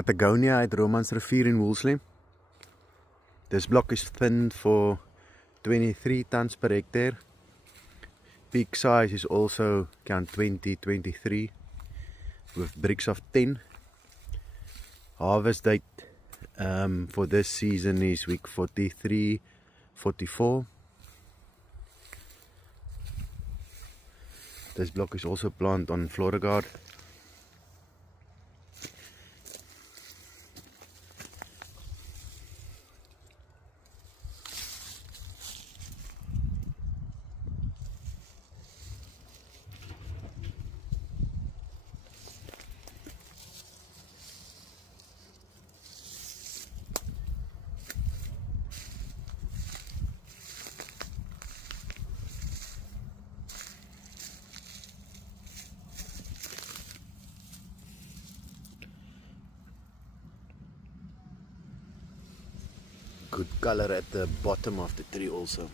Patagonia uit Romansrivier in Woolsley. This block is thinned for 23 tons per hectare. Peak size is also count 2023 with bricks of 10. Harvest date for this season is week 43, 44. This block is also planted on FloraGuard. Good color at the bottom of the tree also.